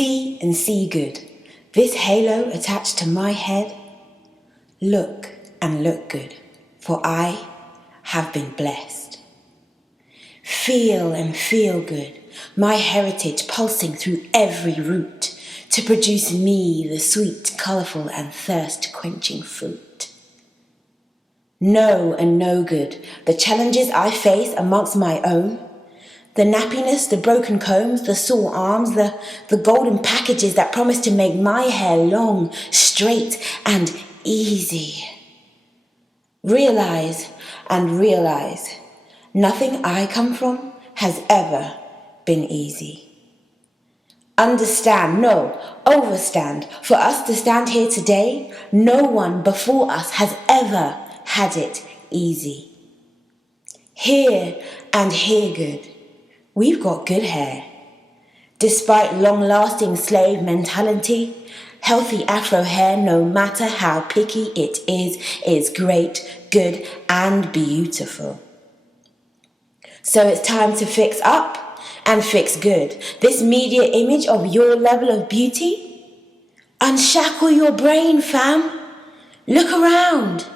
See and see good. This halo attached to my head. Look and look good, for I have been blessed. Feel and feel good, my heritage pulsing through every root to produce me the sweet, colourful and thirst-quenching fruit. Know and know good, the challenges I face amongst my own, the nappiness, the broken combs, the sore arms, the golden packages that promise to make my hair long, straight and easy. Realize and realize, nothing I come from has ever been easy. Understand, no, overstand. For us to stand here today, no one before us has ever had it easy. Hear and hear good. We've got good hair. Despite long-lasting slave mentality, healthy Afro hair, no matter how picky it is great, good, and beautiful. So it's time to fix up and fix good. This media image of your level of beauty? Unshackle your brain, fam. Look around.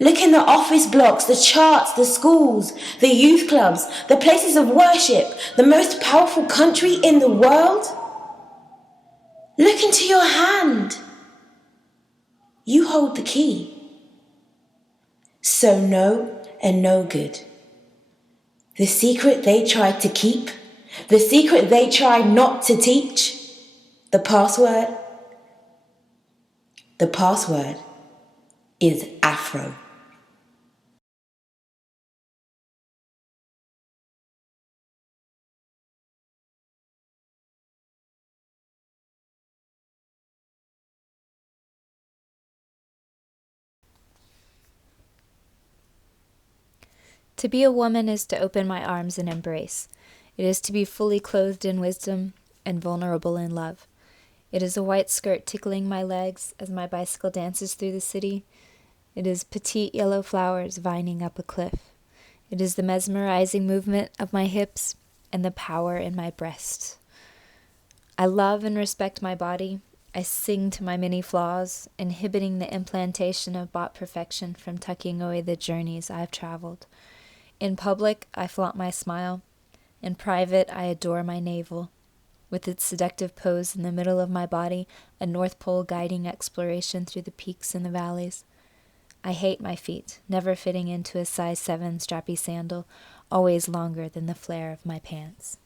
Look in the office blocks, the charts, the schools, the youth clubs, the places of worship, the most powerful country in the world. Look into your hand. You hold the key. So know and know good. The secret they tried to keep, the secret they tried not to teach, the password is Afro. To be a woman is to open my arms and embrace. It is to be fully clothed in wisdom and vulnerable in love. It is a white skirt tickling my legs as my bicycle dances through the city. It is petite yellow flowers vining up a cliff. It is the mesmerizing movement of my hips and the power in my breasts. I love and respect my body. I sing to my many flaws, inhibiting the implantation of bought perfection from tucking away the journeys I've traveled. In public, I flaunt my smile. In private, I adore my navel. With its seductive pose in the middle of my body, a North Pole guiding exploration through the peaks and the valleys. I hate my feet, never fitting into a size 7 strappy sandal, always longer than the flare of my pants.